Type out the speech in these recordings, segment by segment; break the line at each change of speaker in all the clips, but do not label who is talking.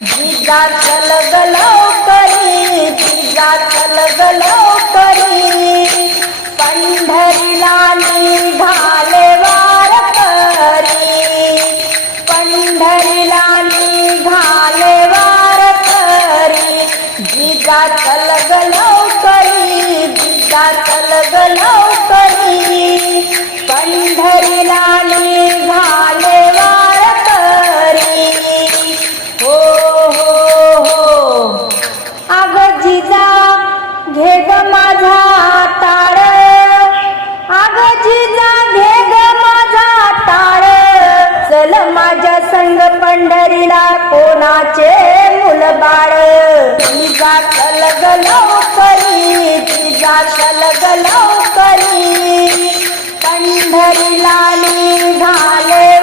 जिजा चल करी जिजा चल करी माझा ताळ. अग जिजा घे ग माझा ताळ. चल माझ्या संग पंढरीला कोणाचे मुल बाळ. जिजा चल ग करी जिजा चल ग करी. पंढरीला निघाले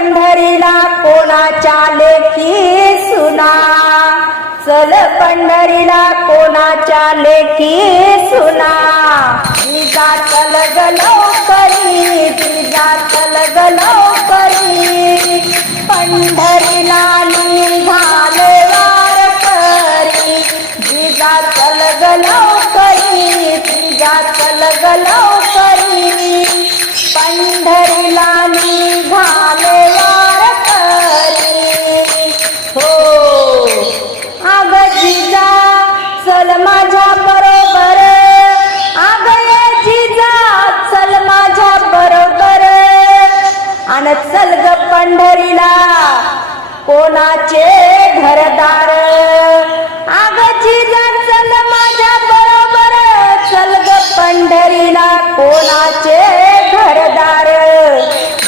पंढरीला कोणाच्या लेखी सुना? चल पंढरीला कोणाच्या लेखी सुना? जिजा चल ग लवकरी जिजा चल ग पंढरीला निघाले वारकरी. जिजा चल ग लवकरी जिजा चल गलो आणि चल ग पंढरीला. कोणाचे घरदार? आगची जिजा चल माझ्या बरोबर. चल ग पंढरीला कोणाचे घरदार?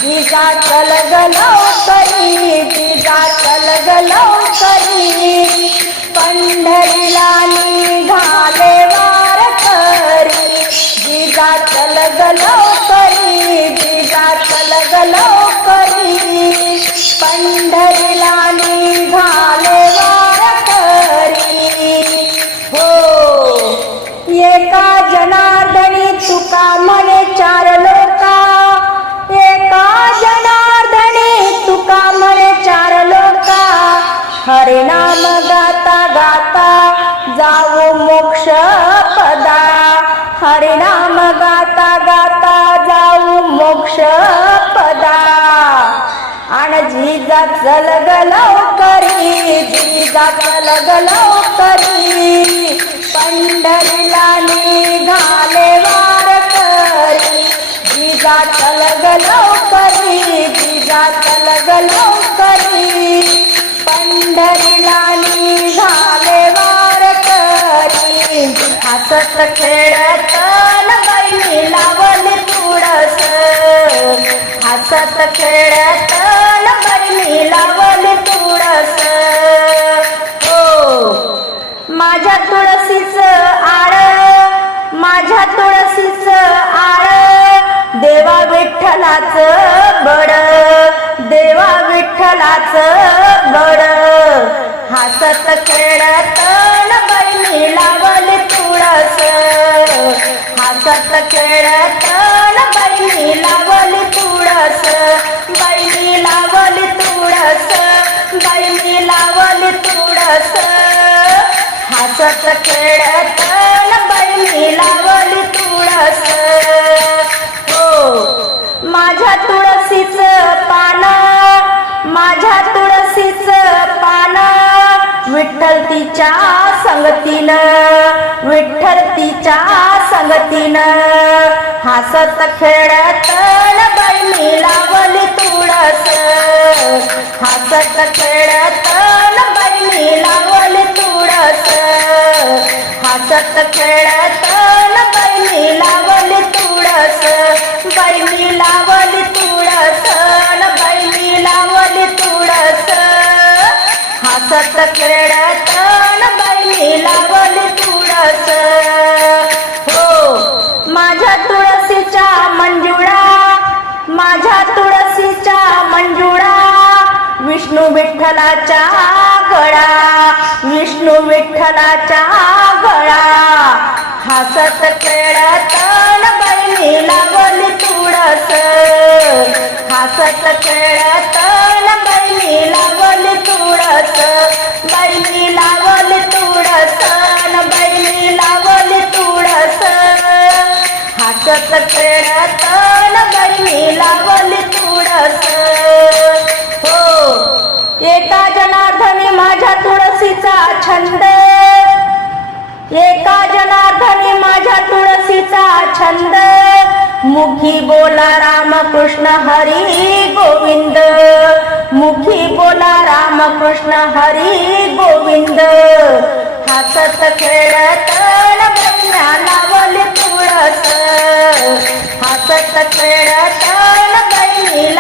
जिजा चल ग लवकरी जिजा चल ग लवकरी. पंढरीला निघाले वारकरी. जिजा चल ग लवकरी जिजा चल ग लवकरी. जाऊ पदा हरिनाम गाता गाता जाऊ मोक्ष पदा. आणि झिजा चल ग लवकरी झिजा चल ग लवकरी पंढरीला निघाले वारकरी जिजा चल गलव करी जिजा चल गलव करी. पंढरीला खेळत बाई लावली तुळस हसत खेळत बाई लावली तुळस हो माझ्या तुळशीच आळ माझ्या तुळशीच आळ देवा विठ्ठलाच बड देवा विठ्ठलाच बड. हसत खेळत न लावल तुळस. हसत खेळत न बहिणी लावल तुळस. बहिणी लावल तुळस. बहिणी लावल तुळस. हसत खेळत न बहिणी लावल तुळस. हो माझ्या तुळशीच पान माझ्या तुळशीच तिच्या संगतीन विठ्ठल तिच्या संगतीन. हसत खेळत न बहिणी लावली तुळस. हसत खेळ विठ्ठलाच्या गळा विष्णू विठ्ठलाच्या गळा. हसत खेळत बहिणीला लावली तुळस. हसत खेळत माझ्या तुळशीचा छंद. एका जनार्दनी माझ्या तुळशीचा छंद. मुखी बोला रामकृष्ण हरी गोविंद. मुखी बोला रामकृष्ण हरी गोविंद. हसत खेळत बहिण्या लावली तुळस. हसत खेळत बहिणी